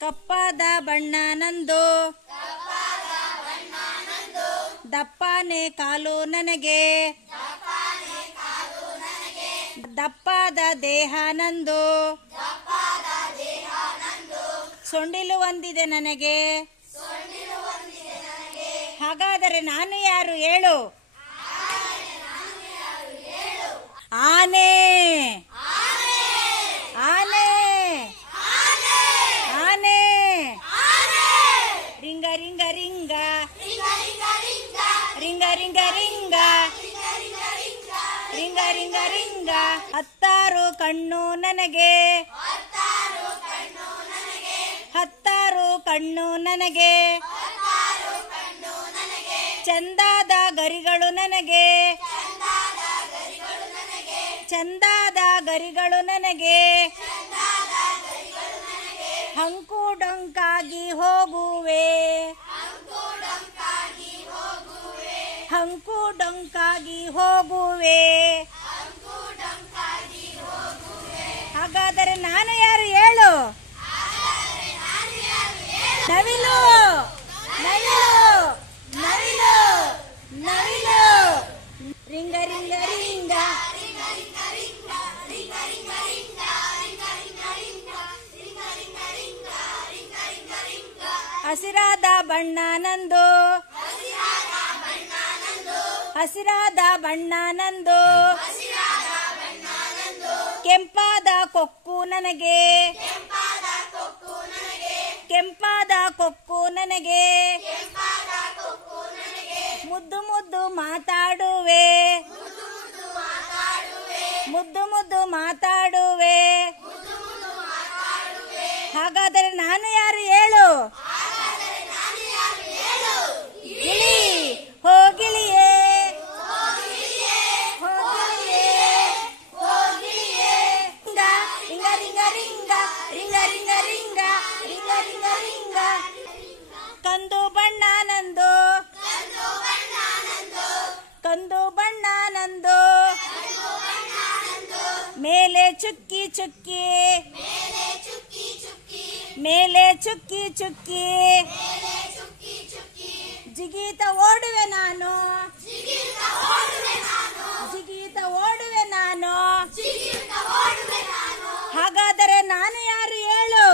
ಕಪ್ಪಾದ ಬಣ್ಣ ನಂದು, ದಪ್ಪನೆ ಕಾಲು ನನಗೆ, ದಪ್ಪಾದ ದೇಹ ನಂದು, ಸೊಂಡಿಲು ಹೊಂದಿದೆ ನನಗೆ. ಹಾಗಾದರೆ ನಾನು ಯಾರು ಹೇಳು? ಆನೆ. ಆನೆ ಆನೆ ring a ring ring ring ring ring ring ring ring a. 16 ಕಣ್ಣು ನನಗೆ, 16 ಕಣ್ಣು ನನಗೆ, ಚಂದಾದ ಗರಿಗಳು ನನಗೆ, ಚಂದಾದ ಗರಿಗಳು ನನಗೆ. ಹಂಕು ಡೊಂಕಾಗಿ ಹೋಗುವೆ, ಹಂಕು ಡೊಂಕಾಗಿ ಹೋಗುವೆ. ಹಾಗಾದರೆ ನಾನು ಯಾರು ಹೇಳು? ನವಿಲು ನವಿಲು ನವಿಲು ನವಿಲು. Ring a ring ring a. ಹಸಿರಾದ ಬಣ್ಣ ನಂದು, ಹಸಿರಾದ ಬಣ್ಣ ನಂದು, ಕೆಂಪಾದ ಕೊಕ್ಕು ನನಗೆ, ಕೆಂಪಾದ ಕೊಕ್ಕು ನನಗೆ. ಮುದ್ದು ಮುದ್ದು ಮಾತಾಡುವೆ, ಮುದ್ದು ಮುದ್ದು ಮಾತಾಡುವೆ. ಹಾಗಾದರೆ ನಾನು ಯಾರು ಹೇಳು? ಗಿಳಿ. ಹೋಗಿಳಿಯೇ ಹೋಗಿಳಿಯೇ ಹೋಗಿಳಿಯೇ. Ring ring ring ring ring ring ring ring ring. ಕಂದು ಬಣ್ಣ ನಂದು, ಕಂದು ಬಣ್ಣ ನಂದು, ಮೇಲೆ ಚುಕ್ಕಿ ಚುಕ್ಕಿ, ಮೇಲೆ ಚುಕ್ಕಿ ಚುಕ್ಕಿ. ಜಿಗೀತ ಓಡುವೆ ನಾನು, ಜಿಗೀತ ಓಡುವೆ ನಾನು. ಹಾಗಾದರೆ ನಾನು ಯಾರು ಹೇಳು?